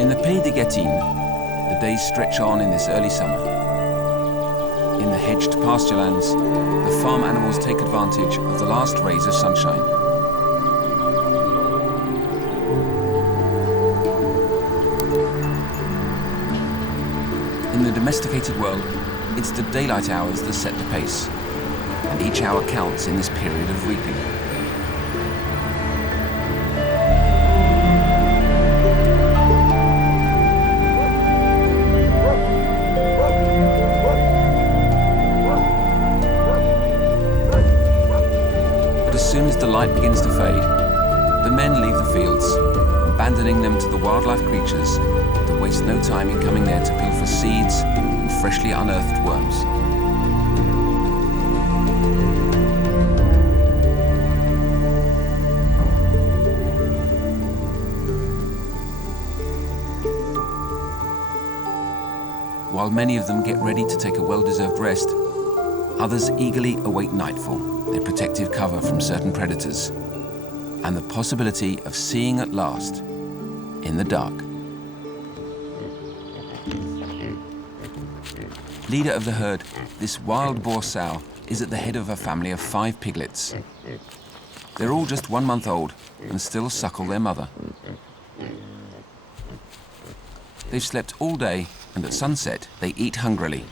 In the Pays de Gatine, the days stretch on in this early summer. In the hedged pasturelands, the farm animals take advantage of the last rays of sunshine. In the domesticated world, it's the daylight hours that set the pace, and each hour counts in this period of reaping. As soon as the light begins to fade, the men leave the fields, abandoning them to the wildlife creatures that waste no time in coming there to pilfer seeds and freshly unearthed worms. While many of them get ready to take a well-deserved rest, others eagerly await nightfall, their protective cover from certain predators, and the possibility of seeing at last, in the dark. Leader of the herd, this wild boar sow is at the head of a family of 5 piglets. They're all just 1 month old and still suckle their mother. They've slept all day, and at sunset they eat hungrily.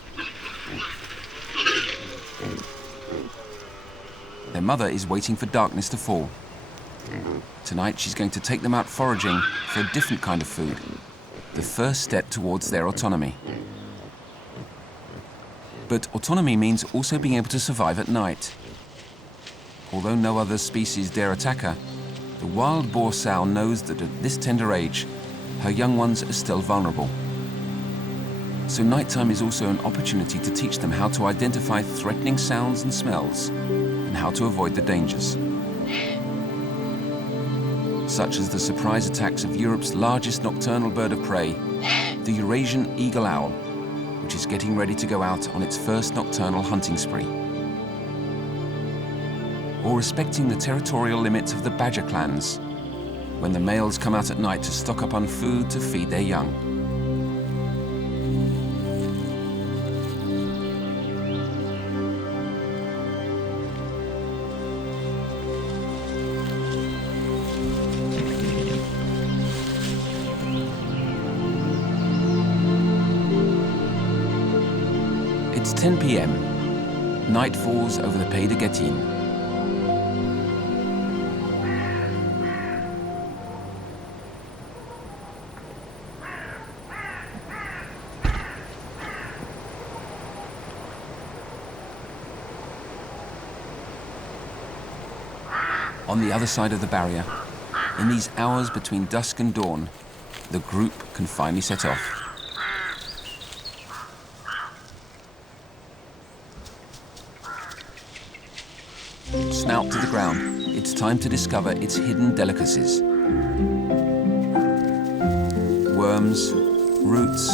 Their mother is waiting for darkness to fall. Tonight she's going to take them out foraging for a different kind of food, the first step towards their autonomy. But autonomy means also being able to survive at night. Although no other species dare attack her, the wild boar sow knows that at this tender age, her young ones are still vulnerable. So nighttime is also an opportunity to teach them how to identify threatening sounds and smells, and how to avoid the dangers. Such as the surprise attacks of Europe's largest nocturnal bird of prey, the Eurasian eagle owl, which is getting ready to go out on its first nocturnal hunting spree. Or respecting the territorial limits of the badger clans, when the males come out at night to stock up on food to feed their young. It's 10 p.m. Night falls over the Pays de Gatine. On the other side of the barrier, in these hours between dusk and dawn, the group can finally set off. Snout to the ground, it's time to discover its hidden delicacies. Worms, roots,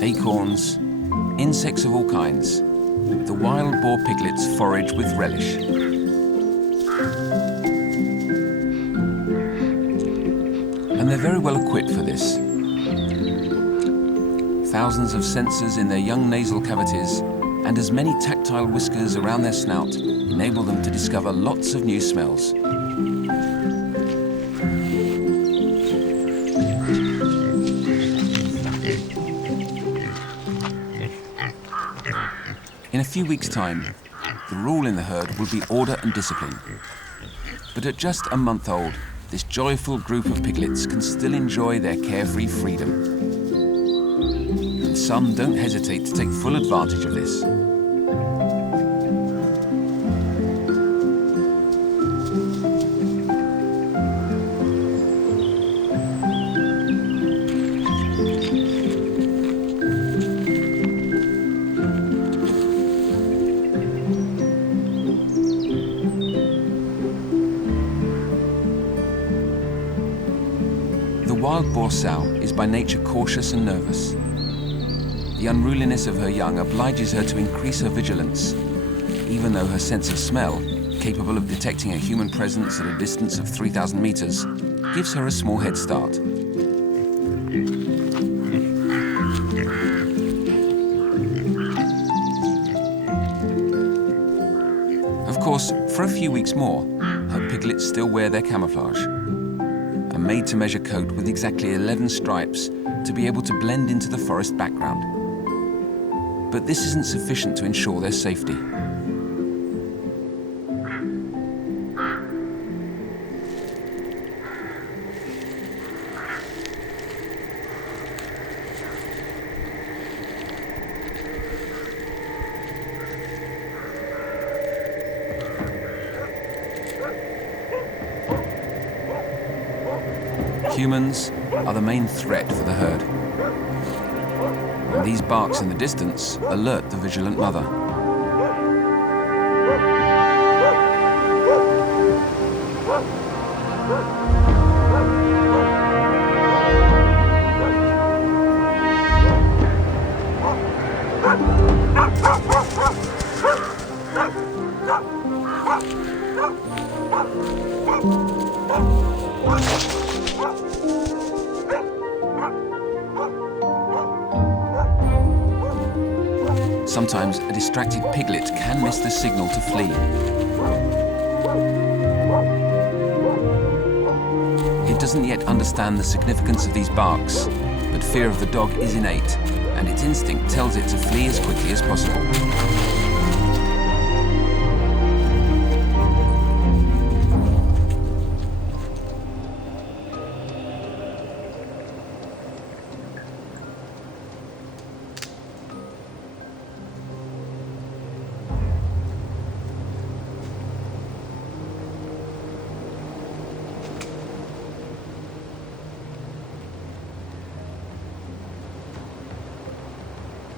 acorns, insects of all kinds. The wild boar piglets forage with relish. And they're very well equipped for this. Thousands of sensors in their young nasal cavities and as many tactile whiskers around their snout enable them to discover lots of new smells. In a few weeks' time, the rule in the herd will be order and discipline. But at just a month old, this joyful group of piglets can still enjoy their carefree freedom. And some don't hesitate to take full advantage of this. The wild boar sow is by nature cautious and nervous. The unruliness of her young obliges her to increase her vigilance, even though her sense of smell, capable of detecting a human presence at a distance of 3,000 meters, gives her a small head start. course, for a few weeks more, her piglets still wear their camouflage, a made-to-measure coat with exactly 11 stripes to be able to blend into the forest background. But this isn't sufficient to ensure their safety. Humans are the main threat for the herd. And these barks in the distance alert the vigilant mother. Sometimes a distracted piglet can miss the signal to flee. It doesn't yet understand the significance of these barks, but fear of the dog is innate, and its instinct tells it to flee as quickly as possible.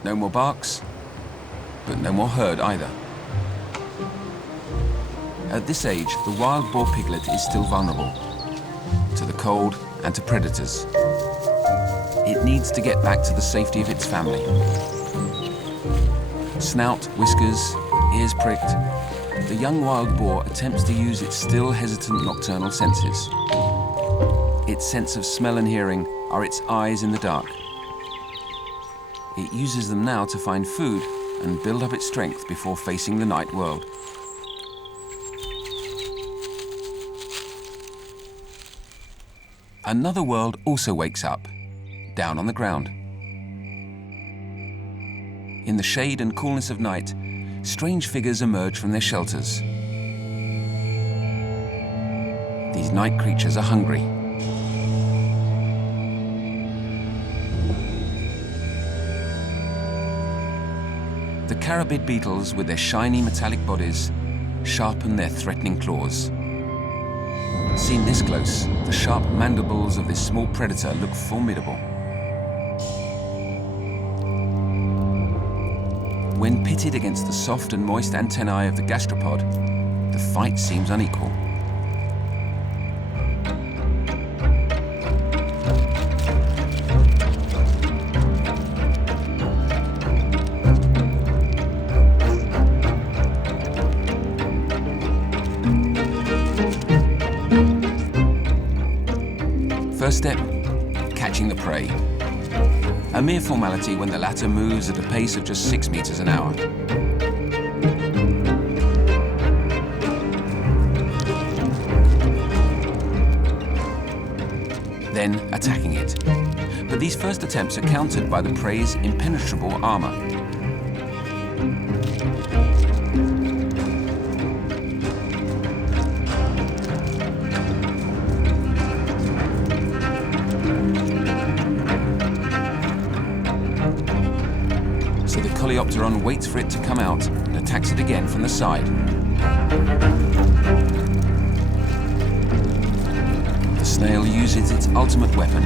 No more barks, but no more herd either. At this age, the wild boar piglet is still vulnerable to the cold and to predators. It needs to get back to the safety of its family. Snout, whiskers, ears pricked, the young wild boar attempts to use its still hesitant nocturnal senses. Its sense of smell and hearing are its eyes in the dark. It uses them now to find food and build up its strength before facing the night world. Another world also wakes up, down on the ground. In the shade and coolness of night, strange figures emerge from their shelters. These night creatures are hungry. The carabid beetles, with their shiny metallic bodies, sharpen their threatening claws. Seen this close, the sharp mandibles of this small predator look formidable. When pitted against the soft and moist antennae of the gastropod, the fight seems unequal. First step, catching the prey. A mere formality when the latter moves at a pace of just 6 meters an hour. Then attacking it. But these first attempts are countered by the prey's impenetrable armor. So the coleopteron waits for it to come out and attacks it again from the side. The snail uses its ultimate weapon.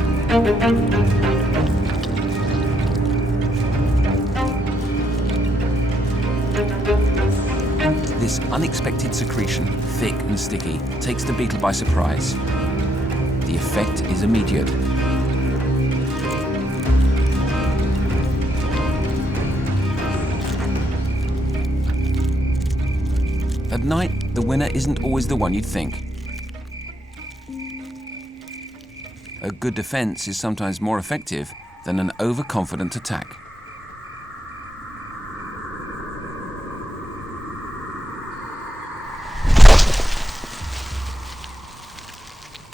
This unexpected secretion, thick and sticky, takes the beetle by surprise. The effect is immediate. At night, the winner isn't always the one you'd think. A good defense is sometimes more effective than an overconfident attack.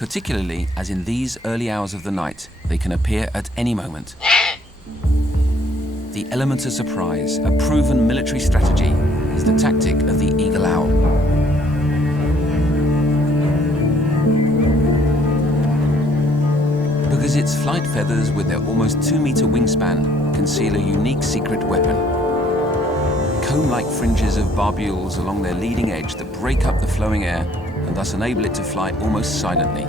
particularly as in these early hours of the night, they can appear at any moment. The element of surprise, a proven military strategy, is the tactic of the eagle owl. Because its flight feathers with their almost 2-meter wingspan conceal a unique secret weapon. Comb-like fringes of barbules along their leading edge that break up the flowing air and thus enable it to fly almost silently.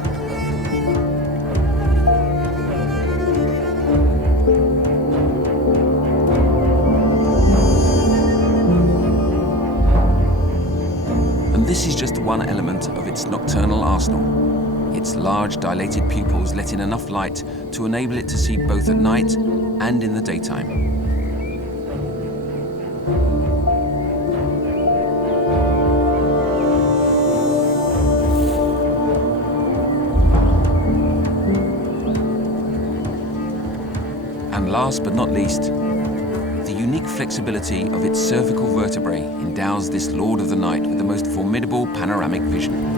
And this is just one element of its nocturnal arsenal. Its large dilated pupils let in enough light to enable it to see both at night and in the daytime. And last but not least, the unique flexibility of its cervical vertebrae endows this lord of the night with the most formidable panoramic vision.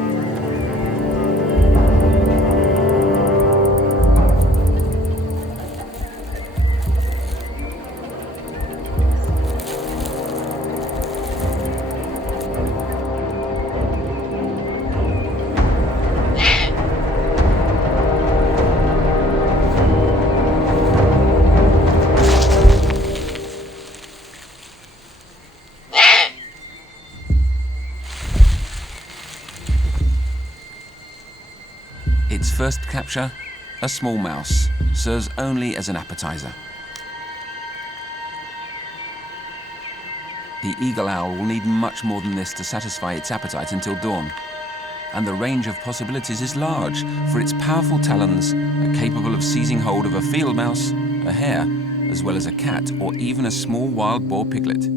Its first capture, a small mouse, serves only as an appetizer. The eagle owl will need much more than this to satisfy its appetite until dawn. And the range of possibilities is large, for its powerful talons are capable of seizing hold of a field mouse, a hare, as well as a cat or even a small wild boar piglet.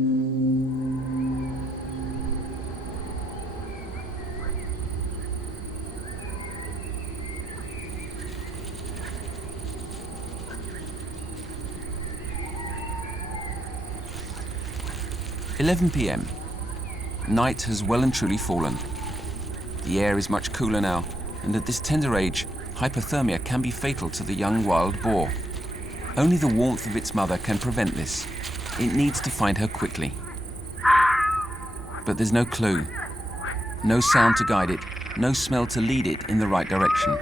"11 p.m. Night has well and truly fallen. The air is much cooler now, and at this tender age, hypothermia can be fatal to the young wild boar. Only the warmth of its mother can prevent this. It needs to find her quickly. But there's no clue, no sound to guide it, no smell to lead it in the right direction.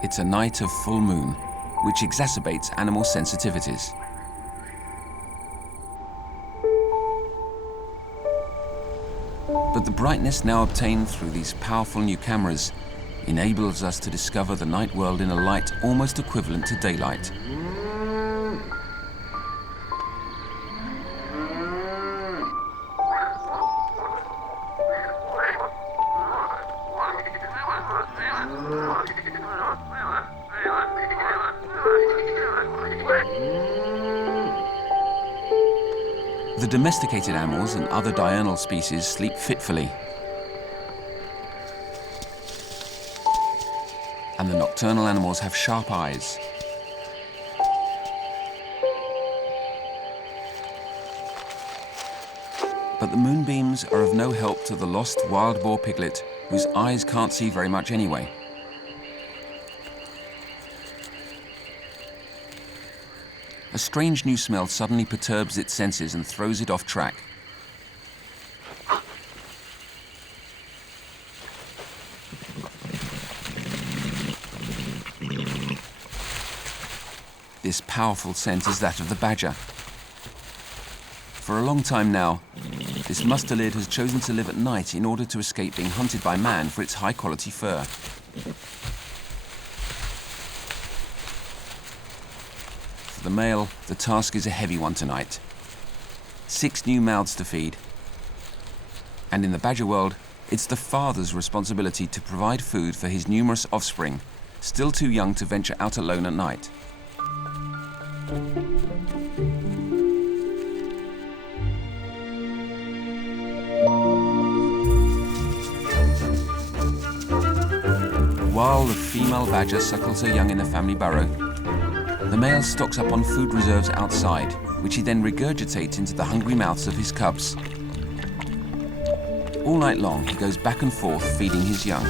It's a night of full moon, which exacerbates animal sensitivities. But the brightness now obtained through these powerful new cameras enables us to discover the night world in a light almost equivalent to daylight. The domesticated animals and other diurnal species sleep fitfully. And the nocturnal animals have sharp eyes. But the moonbeams are of no help to the lost wild boar piglet, whose eyes can't see very much anyway. A strange new smell suddenly perturbs its senses and throws it off track. This powerful scent is that of the badger. For a long time now, this mustelid has chosen to live at night in order to escape being hunted by man for its high-quality fur. For the male, the task is a heavy one tonight. 6 new mouths to feed. And in the badger world, it's the father's responsibility to provide food for his numerous offspring, still too young to venture out alone at night. While the female badger suckles her young in the family burrow, The male stocks up on food reserves outside, which he then regurgitates into the hungry mouths of his cubs. All night long, he goes back and forth feeding his young.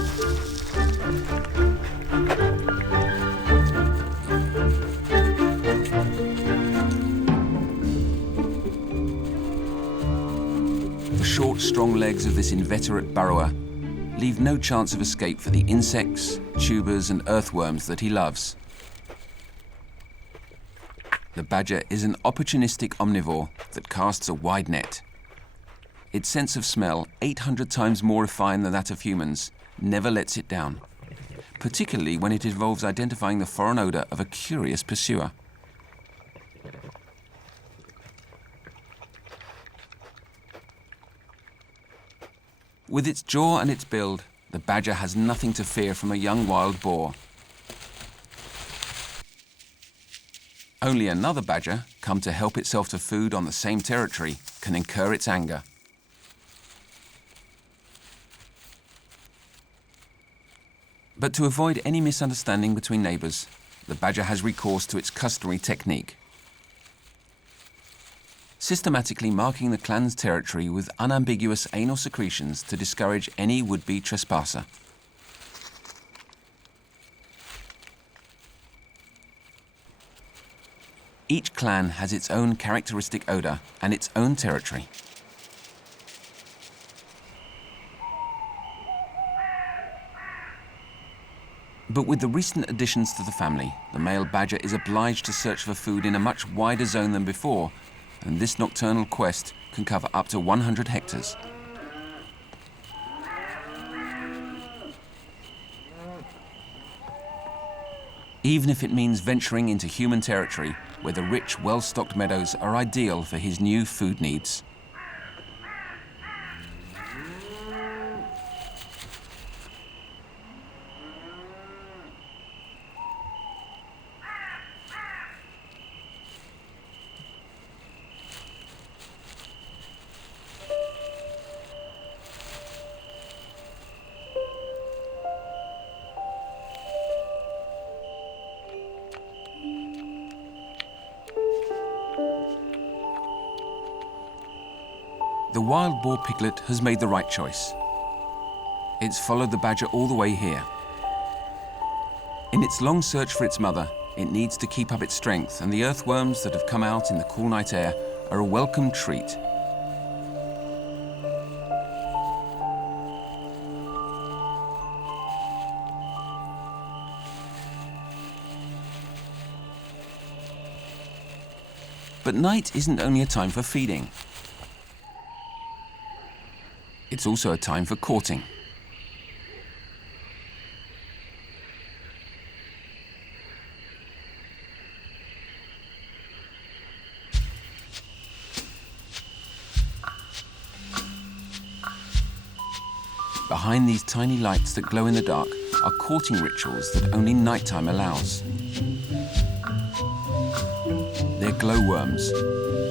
The short, strong legs of this inveterate burrower leave no chance of escape for the insects, tubers, and earthworms that he loves. The badger is an opportunistic omnivore that casts a wide net. Its sense of smell, 800 times more refined than that of humans, never lets it down, particularly when it involves identifying the foreign odor of a curious pursuer. With its jaw and its build, the badger has nothing to fear from a young wild boar. Only another badger, come to help itself to food on the same territory, can incur its anger. But to avoid any misunderstanding between neighbors, the badger has recourse to its customary technique. Systematically marking the clan's territory with unambiguous anal secretions to discourage any would-be trespasser. Each clan has its own characteristic odor and its own territory. But with the recent additions to the family, the male badger is obliged to search for food in a much wider zone than before, and this nocturnal quest can cover up to 100 hectares. Even if it means venturing into human territory, where the rich, well-stocked meadows are ideal for his new food needs. The wild boar piglet has made the right choice. It's followed the badger all the way here. In its long search for its mother, it needs to keep up its strength, and the earthworms that have come out in the cool night air are a welcome treat. But night isn't only a time for feeding. It's also a time for courting. Behind these tiny lights that glow in the dark are courting rituals that only nighttime allows. They're glowworms,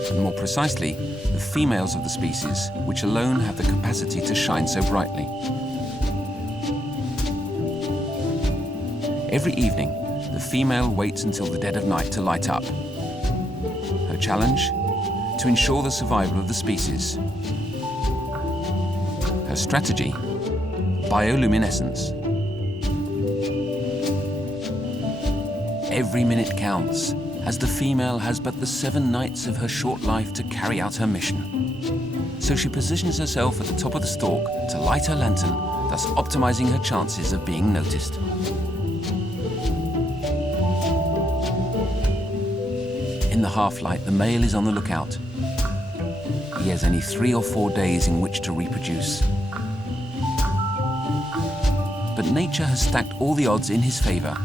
and more precisely, the females of the species, which alone have the capacity to shine so brightly. Every evening, the female waits until the dead of night to light up. Her challenge? To ensure the survival of the species. Her strategy? Bioluminescence. Every minute counts, as the female has but the 7 nights of her short life to carry out her mission. So she positions herself at the top of the stalk to light her lantern, thus optimizing her chances of being noticed. In the half-light, the male is on the lookout. He has only 3 or 4 days in which to reproduce. But nature has stacked all the odds in his favor.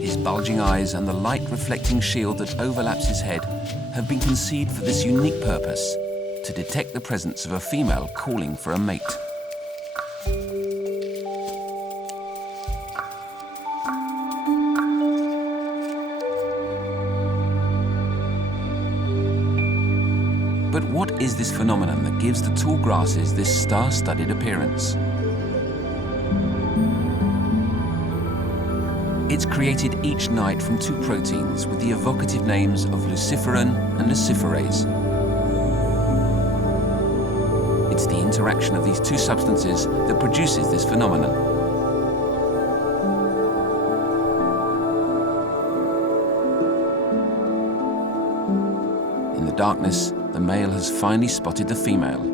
His bulging eyes and the light-reflecting shield that overlaps his head have been conceived for this unique purpose, to detect the presence of a female calling for a mate. But what is this phenomenon that gives the tall grasses this star-studded appearance? It It's created each night from two proteins with the evocative names of luciferin and luciferase. It's the interaction of these two substances that produces this phenomenon. In the darkness, the male has finally spotted the female.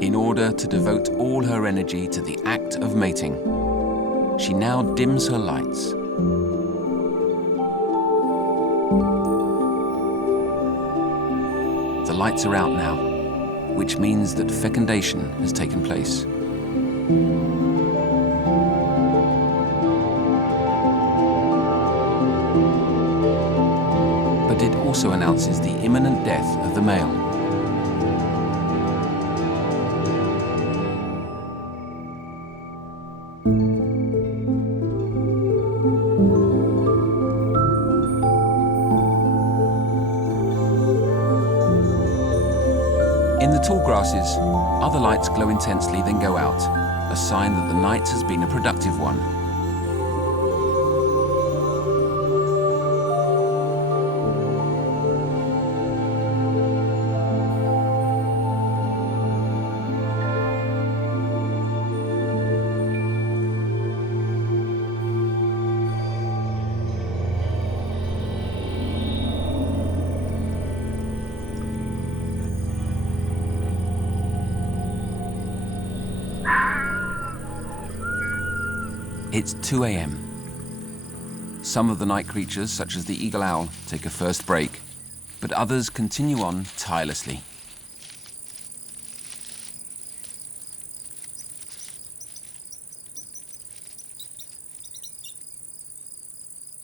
In order to devote all her energy to the act of mating, she now dims her lights. The lights are out now, which means that fecundation has taken place. But it also announces the imminent death of the male. In the tall grasses, other lights glow intensely then go out, a sign that the night has been a productive one. It's 2 a.m. Some of the night creatures, such as the eagle owl, take a first break, but others continue on tirelessly.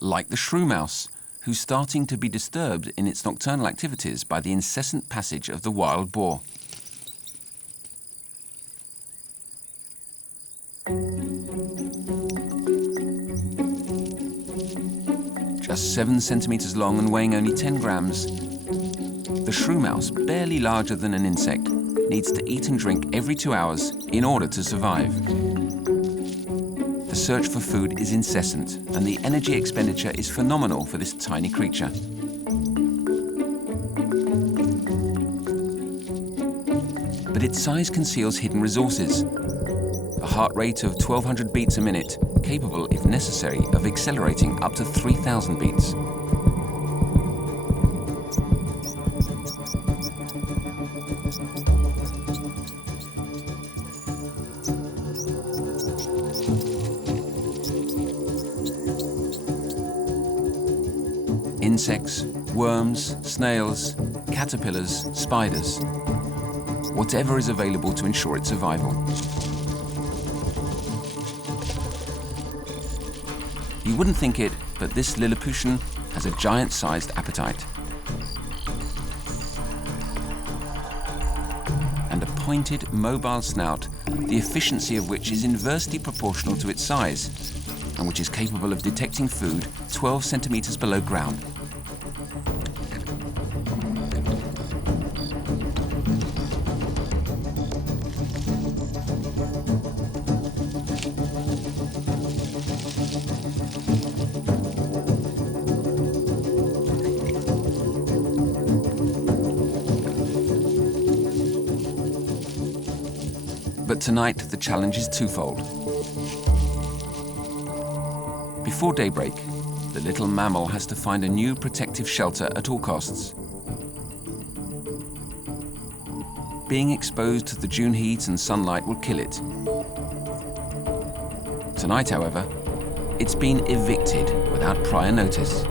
Like the shrew mouse, who's starting to be disturbed in its nocturnal activities by the incessant passage of the wild boar. Just 7 centimeters long and weighing only 10 grams, the shrew mouse, barely larger than an insect, needs to eat and drink every 2 hours in order to survive. The search for food is incessant, and the energy expenditure is phenomenal for this tiny creature. But its size conceals hidden resources. A heart rate of 1,200 beats a minute, capable, if necessary, of accelerating up to 3,000 beats. Insects, worms, snails, caterpillars, spiders. Whatever is available to ensure its survival. You wouldn't think it, but this Lilliputian has a giant-sized appetite. And a pointed, mobile snout, the efficiency of which is inversely proportional to its size, and which is capable of detecting food 12 centimeters below ground. But tonight, the challenge is twofold. Before daybreak, the little mammal has to find a new protective shelter at all costs. Being exposed to the June heat and sunlight will kill it. Tonight, however, it's been evicted without prior notice.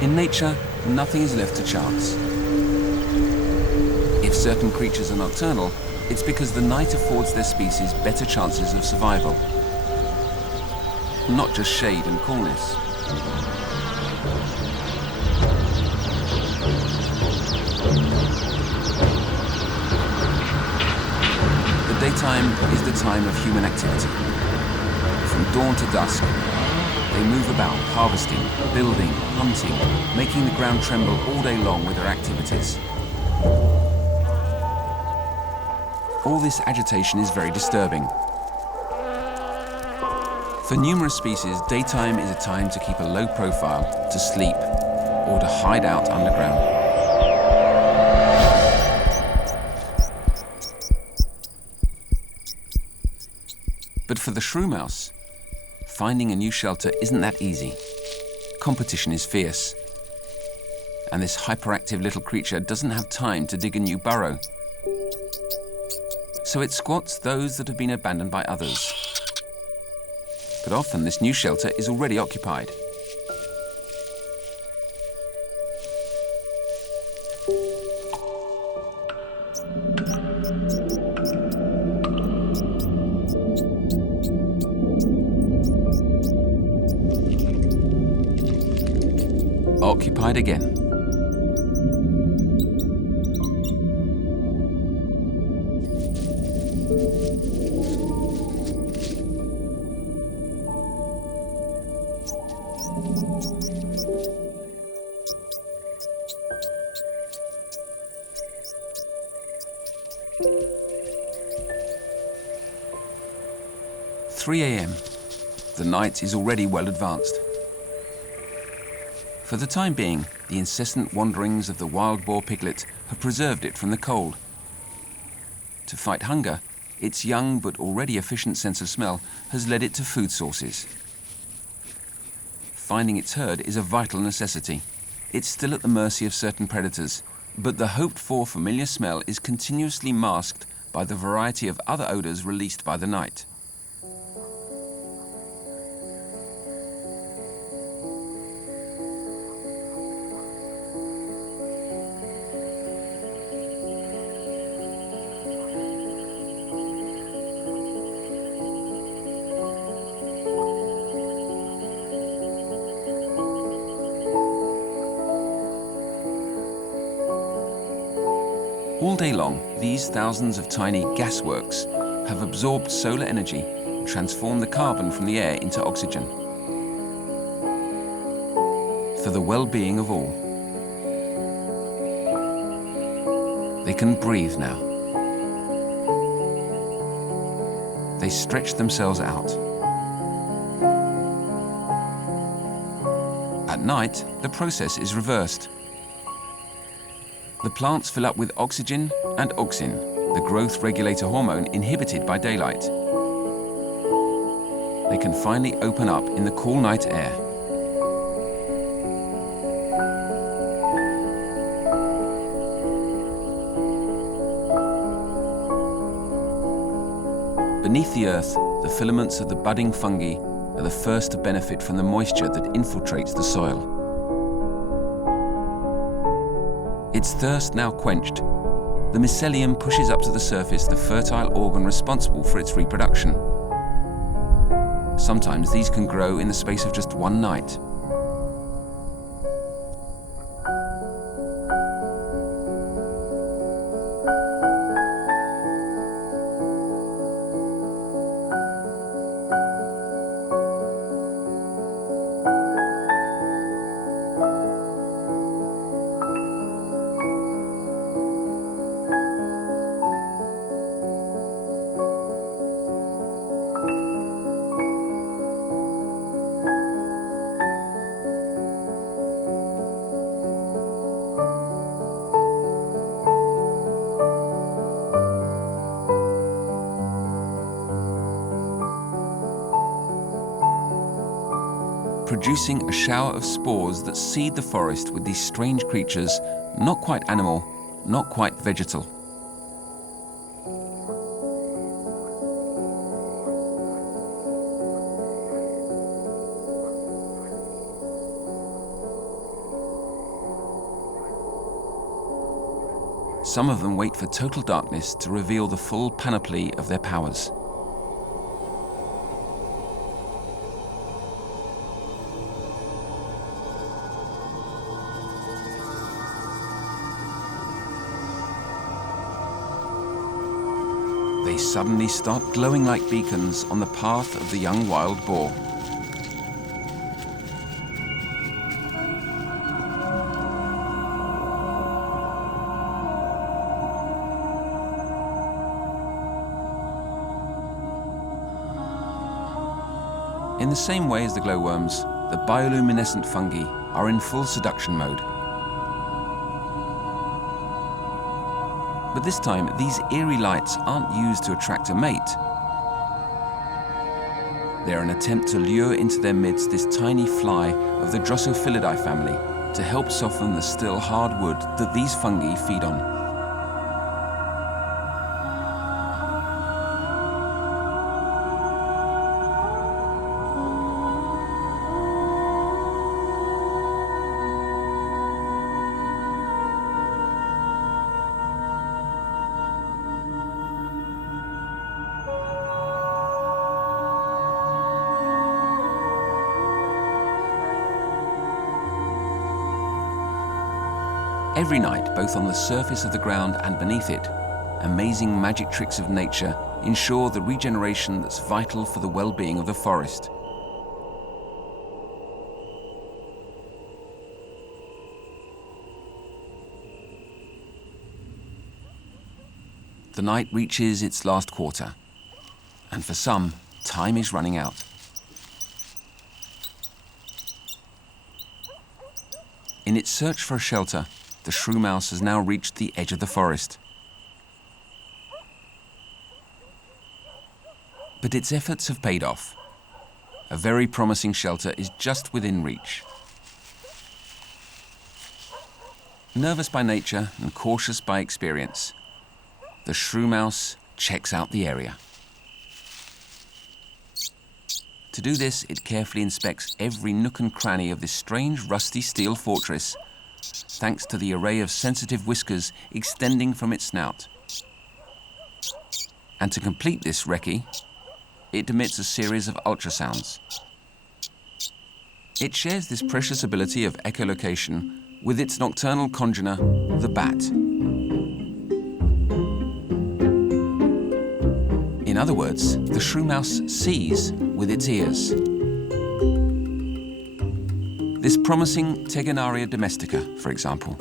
In nature, nothing is left to chance. If certain creatures are nocturnal, It's because the night affords their species better chances of survival, not just shade and coolness. The daytime is the time of human activity. From dawn to dusk, they move about, harvesting, building, hunting, making the ground tremble all day long with their activities. All this agitation is very disturbing. For numerous species, daytime is a time to keep a low profile, to sleep, or to hide out underground. But for the shrew mouse, finding a new shelter isn't that easy. Competition is fierce. And this hyperactive little creature doesn't have time to dig a new burrow. So it squats those that have been abandoned by others. But often this new shelter is already occupied. Occupied again. "3 a.m. The night is already well advanced. For the time being, the incessant wanderings of the wild boar piglet have preserved it from the cold. To fight hunger, its young but already efficient sense of smell has led it to food sources. Finding its herd is a vital necessity. It's still at the mercy of certain predators, but the hoped-for familiar smell is continuously masked by the variety of other odors released by the night. All day long, these thousands of tiny gasworks have absorbed solar energy and transformed the carbon from the air into oxygen. For the well-being of all. They can breathe now. They stretch themselves out. At night, the process is reversed. The plants fill up with oxygen and auxin, the growth regulator hormone inhibited by daylight. They can finally open up in the cool night air. Beneath the earth, the filaments of the budding fungi are the first to benefit from the moisture that infiltrates the soil. Its thirst now quenched, the mycelium pushes up to the surface the fertile organ responsible for its reproduction. Sometimes these can grow in the space of just one night. Producing a shower of spores that seed the forest with these strange creatures, not quite animal, not quite vegetal. some of them wait for total darkness to reveal the full panoply of their powers. They suddenly start glowing like beacons on the path of the young wild boar. In the same way as the glowworms, the bioluminescent fungi are in full seduction mode. But this time, these eerie lights aren't used to attract a mate. They're an attempt to lure into their midst this tiny fly of the Drosophylidae family to help soften the still hard wood that these fungi feed on. Every night, both on the surface of the ground and beneath it, amazing magic tricks of nature ensure the regeneration that's vital for the well-being of the forest. The night reaches its last quarter, and for some, time is running out. In its search for a shelter, the shrew mouse has now reached the edge of the forest. But its efforts have paid off. A very promising shelter is just within reach. Nervous by nature and cautious by experience, the shrew mouse checks out the area. To do this, it carefully inspects every nook and cranny of this strange rusty steel fortress, thanks to the array of sensitive whiskers extending from its snout. And to complete this recce, it emits a series of ultrasounds. It shares this precious ability of echolocation with its nocturnal congener, the bat. In other words, the shrew mouse sees with its ears. This promising Tegenaria domestica, for example.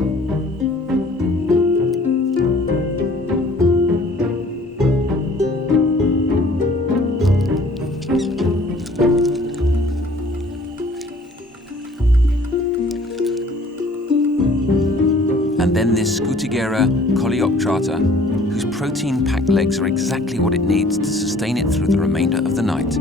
And then this Scutigera coleoptrata, whose protein-packed legs are exactly what it needs to sustain it through the remainder of the night.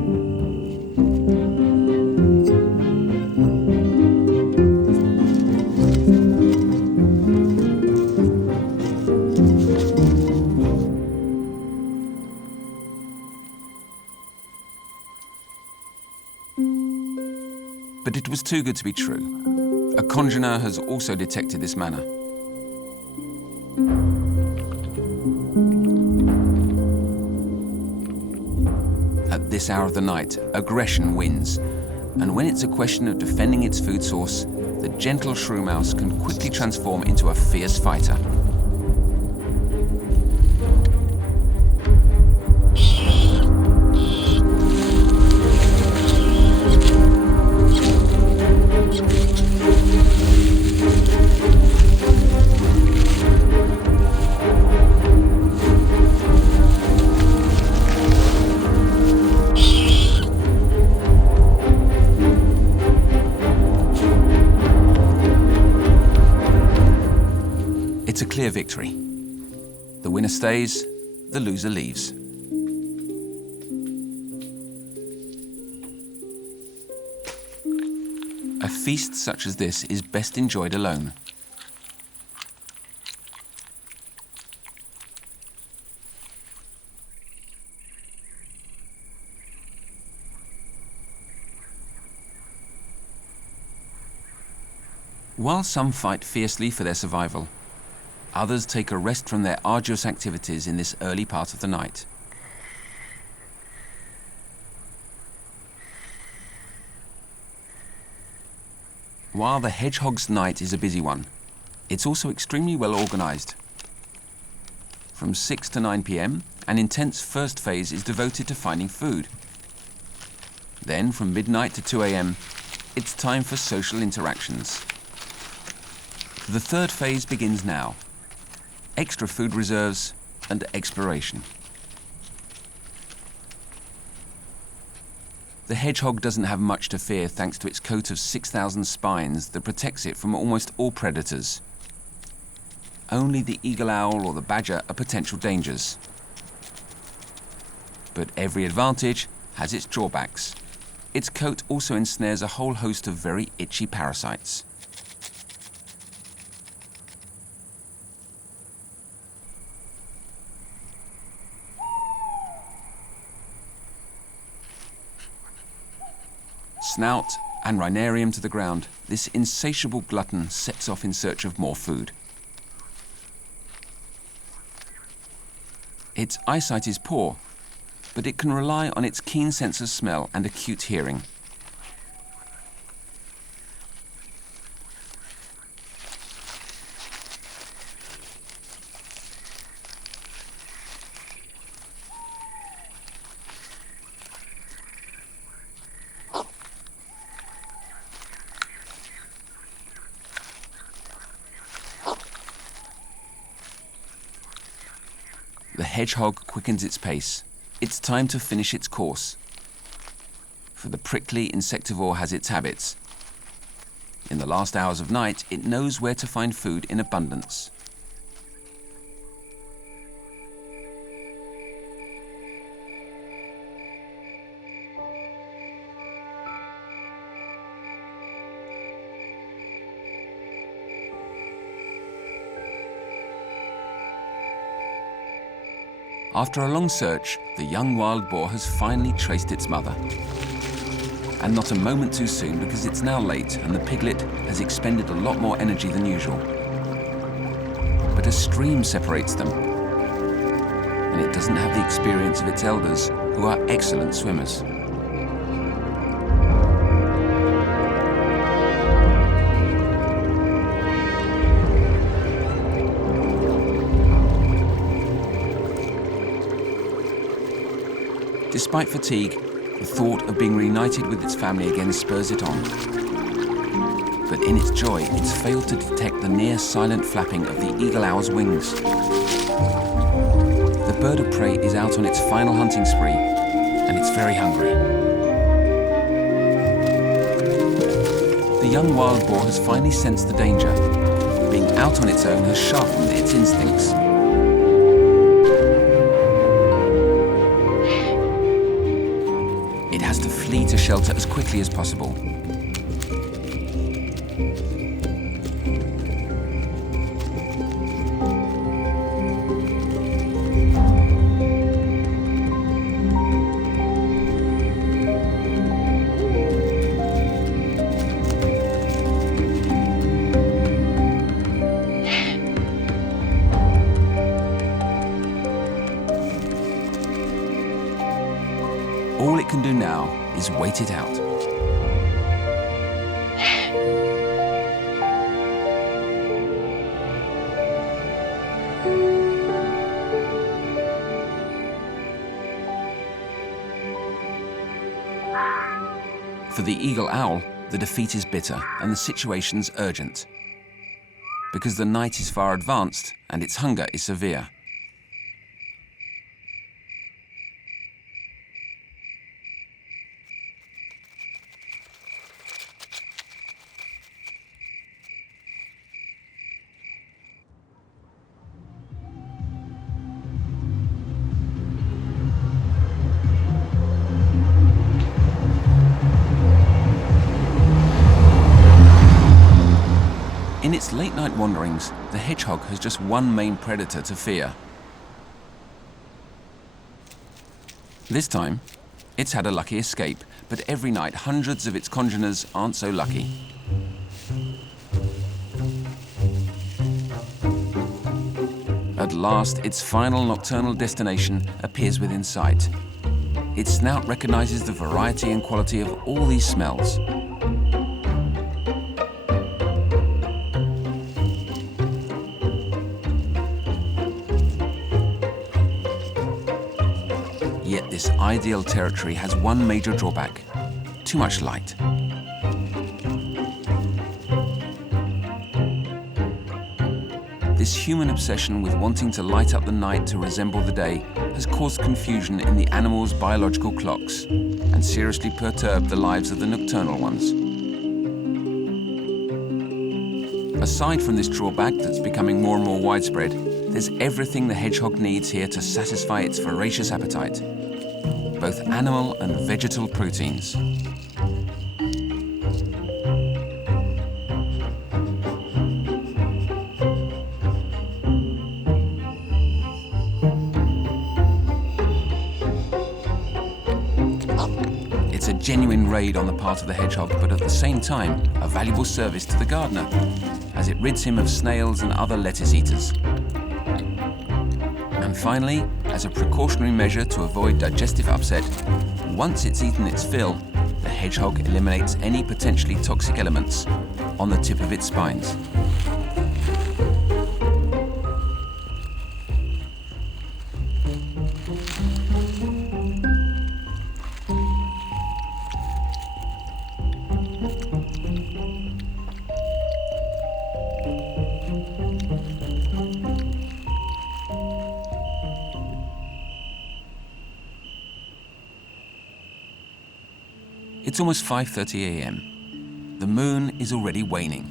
But it was too good to be true. A congener has also detected this manner. At this hour of the night, aggression wins. And when it's a question of defending its food source, the gentle shrew mouse can quickly transform into a fierce fighter. It's a clear victory. The winner stays, the loser leaves. A feast such as this is best enjoyed alone. While some fight fiercely for their survival, Others take a rest from their arduous activities in this early part of the night. While the hedgehog's night is a busy one, it's also extremely well organized. From 6 to 9 p.m., an intense first phase is devoted to finding food. Then, from midnight to 2 a.m., it's time for social interactions. The third phase begins now: extra food reserves and exploration. The hedgehog doesn't have much to fear thanks to its coat of 6,000 spines that protects it from almost all predators. Only the eagle owl or the badger are potential dangers. But every advantage has its drawbacks. Its coat also ensnares a whole host of very itchy parasites. Snout and rhinarium to the ground, this insatiable glutton sets off in search of more food. Its eyesight is poor, but it can rely on its keen sense of smell and acute hearing. The hedgehog quickens its pace. It's time to finish its course. For the prickly insectivore has its habits. In the last hours of night, it knows where to find food in abundance. After a long search, the young wild boar has finally traced its mother. And not a moment too soon, because it's now late and the piglet has expended a lot more energy than usual. But a stream separates them, and it doesn't have the experience of its elders, who are excellent swimmers. Despite fatigue, the thought of being reunited with its family again spurs it on. But in its joy, it's failed to detect the near silent flapping of the eagle owl's wings. The bird of prey is out on its final hunting spree, and it's very hungry. The young wild boar has finally sensed the danger. Being out on its own has sharpened its instincts. Flee to shelter as quickly as possible. All it can do now is wait it out. For the eagle owl, the defeat is bitter and the situation's urgent, because the night is far advanced and its hunger is severe. In its late-night wanderings, the hedgehog has just one main predator to fear. This time, it's had a lucky escape, but every night hundreds of its congeners aren't so lucky. At last, its final nocturnal destination appears within sight. Its snout recognizes the variety and quality of all these smells. Yet this ideal territory has one major drawback: too much light. This human obsession with wanting to light up the night to resemble the day has caused confusion in the animal's biological clocks and seriously perturbed the lives of the nocturnal ones. Aside from this drawback that's becoming more and more widespread, there's everything the hedgehog needs here to satisfy its voracious appetite, both animal and vegetal proteins. It's a genuine raid on the part of the hedgehog, but at the same time, a valuable service to the gardener, as it rids him of snails and other lettuce eaters. And finally, as a precautionary measure to avoid digestive upset, once it's eaten its fill, the hedgehog eliminates any potentially toxic elements on the tip of its spines. It's almost 5:30 a.m. The moon is already waning.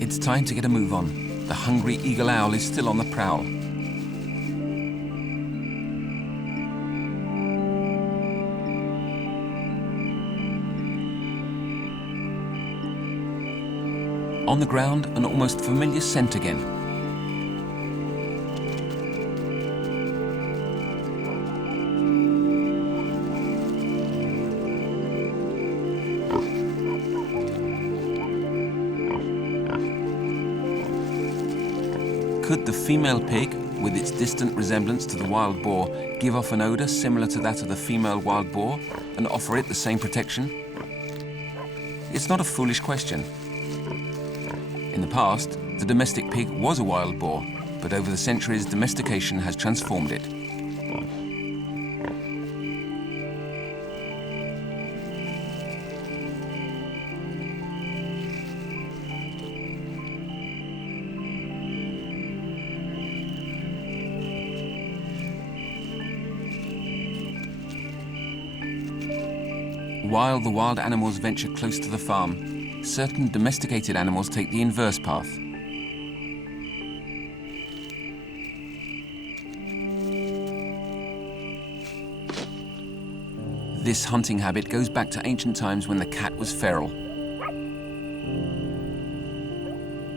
It's time to get a move on. The hungry eagle owl is still on the prowl. On the ground, an almost familiar scent again. Could the female pig, with its distant resemblance to the wild boar, give off an odor similar to that of the female wild boar and offer it the same protection? It's not a foolish question. In the past, the domestic pig was a wild boar, but over the centuries, domestication has transformed it. While the wild animals venture close to the farm, certain domesticated animals take the inverse path. This hunting habit goes back to ancient times when the cat was feral.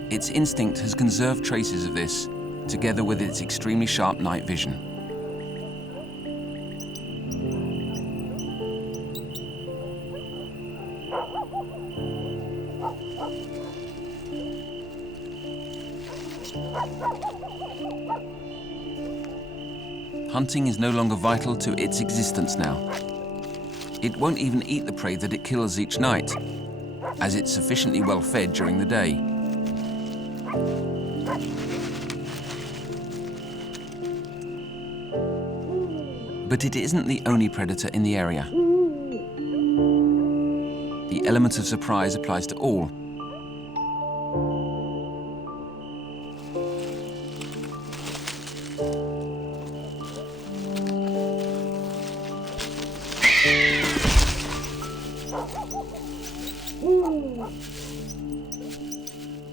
Its instinct has conserved traces of this, together with its extremely sharp night vision. Hunting is no longer vital to its existence now. It won't even eat the prey that it kills each night, as it's sufficiently well fed during the day. But it isn't the only predator in the area. The element of surprise applies to all.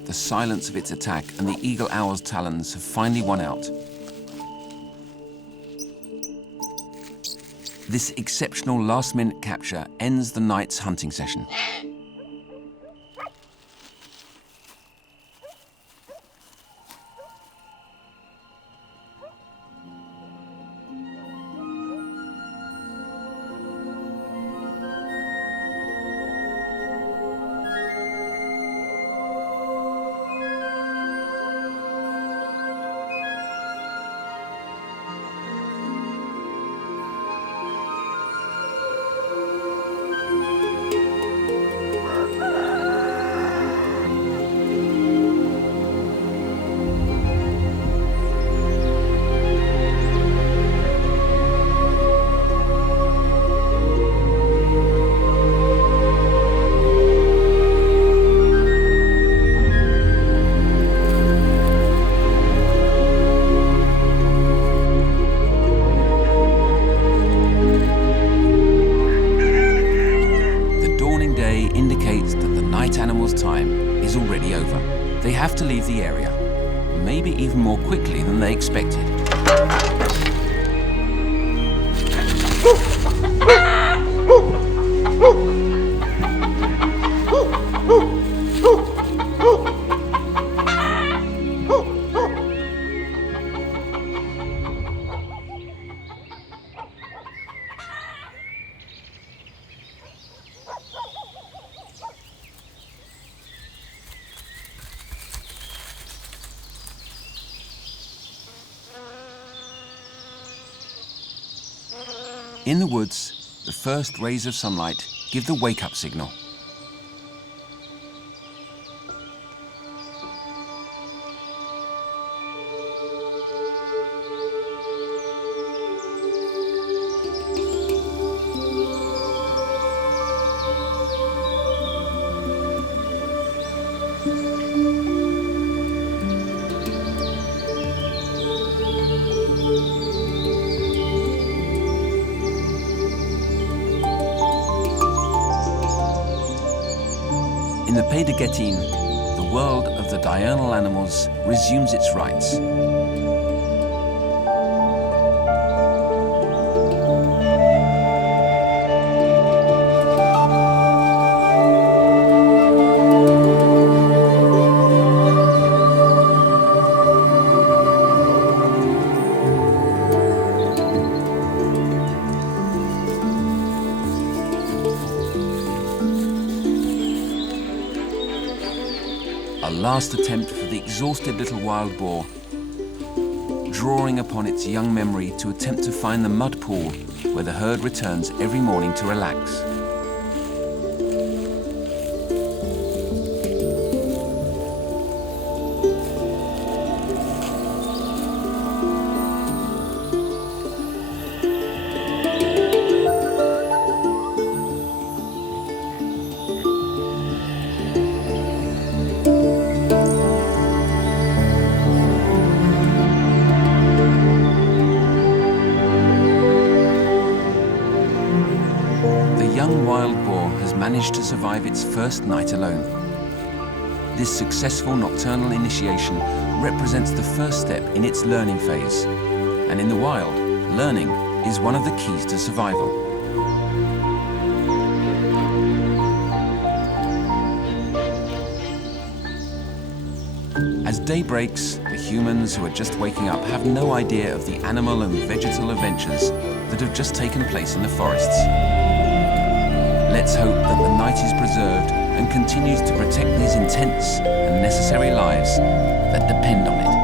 The silence of its attack and the eagle owl's talons have finally won out. This exceptional last-minute capture ends the night's hunting session. maybe even more quickly than they expected. In the woods, the first rays of sunlight give the wake-up signal. In the Pays de Guettin, the world of the diurnal animals resumes its rights. A last attempt for the exhausted little wild boar, drawing upon its young memory to attempt to find the mud pool where the herd returns every morning to relax. The young wild boar has managed to survive its first night alone. This successful nocturnal initiation represents the first step in its learning phase. And in the wild, learning is one of the keys to survival. As day breaks, the humans who are just waking up have no idea of the animal and vegetal adventures that have just taken place in the forests. Let's hope that the night is preserved and continues to protect these intense and necessary lives that depend on it.